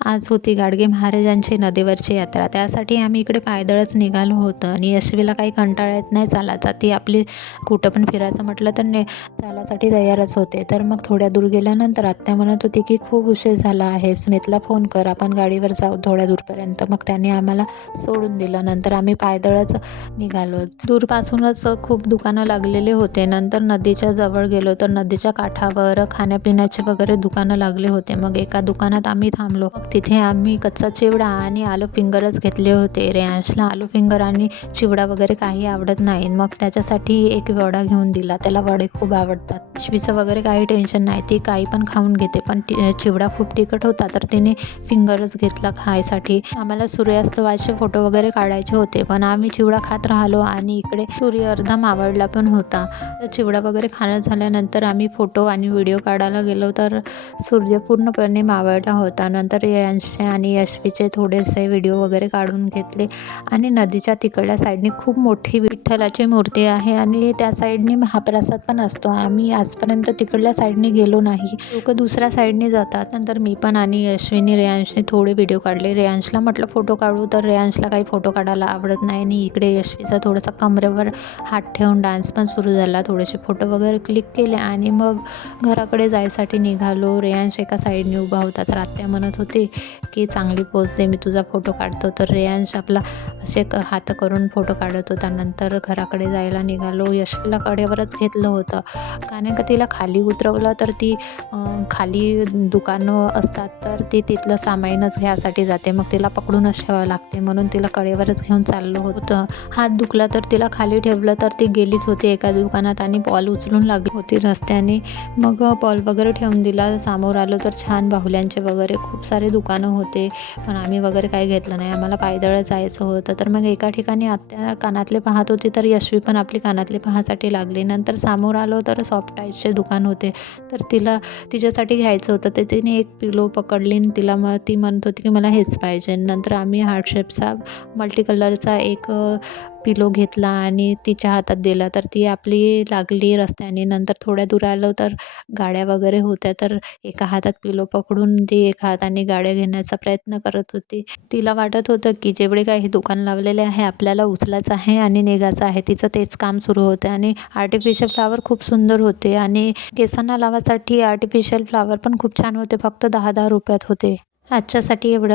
आज होती गाडगे महाराजांची नदीवरची यात्रा, त्यासाठी आम्ही इकडे पायदळच निघालो होतो आणि यशवीला काही कंटाळा येत नाही चालायचा. ती आपली कुठं पण फिरायचं म्हटलं तर चालासाठी तयारच होते. तर मग थोड्या दूर गेल्यानंतर आत्या म्हणत होती की खूप उशीर झाला आहे, स्मितला फोन कर, आपण गाडीवर जाऊ थोड्या दूरपर्यंत. मग त्याने आम्हाला सोडून दिलं. नंतर आम्ही पायदळच निघालो. दूरपासूनच खूप दुकानं लागलेले होते. नंतर नदीच्या जवळ गेलो तर नदीच्या काठावर खाण्यापिण्याचे वगैरे दुकानं लागले होते. मग एका दुकानात आम्ही थांबलो. तिथे आम्ही कच्चा चिवडा आणि आलू फिंगरच घेतले होते. रेयांशला आलू फिंगर आणि चिवडा वगैरे काही आवडत नाही, मग त्याच्यासाठी एक वडा घेऊन दिला. त्याला वडे खूप आवडतात. पिशवीचं वगैरे काही टेन्शन नाही, ती काही पण खाऊन घेते. पण चिवडा खूप तिखट होता तर तिने फिंगरच घेतला खायसाठी. आम्हाला सूर्यास्तवाचे फोटो वगैरे काढायचे होते, पण आम्ही चिवडा खात राहिलो आणि इकडे सूर्य अर्धा मावळला पण होता. तर चिवडा वगैरे खाणं झाल्यानंतर आम्ही फोटो आणि व्हिडिओ काढायला गेलो तर सूर्य पूर्णपणे मावळला होता. नंतर यांचे आणि यशवीचे थोडेसे व्हिडिओ वगैरे काढून घेतले. आणि नदीच्या तिकडल्या साईडने खूप मोठी विठ्ठलाची मूर्ती आहे आणि त्या साईडने महाप्रसाद पण असतो. आम्ही आजपर्यंत तिकडल्या साईडने गेलो नाही, लोक दुसऱ्या साईडने जातात. नंतर मी पण आणि यशवीने रेयांशने थोडे व्हिडिओ काढले. रेयांशला म्हटलं फोटो काढू, तर रेयांशला काही फोटो काढायला आवडत नाही आणि इकडे यशवीचा थोडासा कमरेवर हात ठेवून डान्स पण सुरू झाला. थोडेसे फोटो वगैरे क्लिक केले आणि मग घराकडे जायसाठी निघालो. रेयांश एका साईडने उभा होता, तर आत्या म्हणत होती की चांगली पोज दे, मी तुझा फोटो काढतो. तर रेयांश आपला असे हात करून फोटो काढत होता. नंतर घराकडे जायला निघालो. यशवीला कडेवरच घेतलं होतं, कारण का तिला खाली उतरवलं तर ती खाली दुकानं असतात तर ती तिथलं सामानच घ्यायसाठी जाते, मग तिला पकडूनच ठेवावं लागते, म्हणून तिला कडेवरच घेऊन चाललो होतं. हात दुखला तर तिला खाली ठेवलं तर ती गेलीच होती एका दुकानात आणि बॉल उचलून लागली होती रस्त्याने. मग बॉल वगैरे ठेवून दिला. समोर आलो तर छान बाहुल्यांचे वगैरे खूप सारे दुकानं होते, पण आम्ही वगैरे काही घेतलं नाही, आम्हाला पायदळ जायचं होतं. तर मग एका ठिकाणी आत्या कानातले पाहत होती तर यशवी पण आपली कानातले पाहायसाठी लागली. नंतर समोर आलो तर सॉफ्ट टाईजचे दुकान होते, तर तिला तिच्यासाठी घ्यायचं होतं. तर तिने एक पिलो पकडली आणि ती म्हणत होती की मला हेच पाहिजे. नंतर आम्ही हार्ट शेपचा मल्टी कलरचा एक पिलो घेतला आणि तिच्या हातात दिला, तर ती आपली लागली रस्त्याने. नंतर थोड्या दूर आलो तर गाड्या वगैरे होत्या, तर एका हातात पिलो पकडून ती एका हाताने गाड्या घेण्याचा प्रयत्न करत होती. तिला वाटत होतं की जेवढे काही दुकान लावलेले आहे आपल्याला उचलायचं आहे आणि निघायचं आहे. तिचं तेच काम सुरू होते. आणि आर्टिफिशियल फ्लावर खूप सुंदर होते आणि केसांना लावासाठी आर्टिफिशियल फ्लावर पण खूप छान होते, फक्त 10-10 रुपयात होते. आजच्यासाठी एवढं.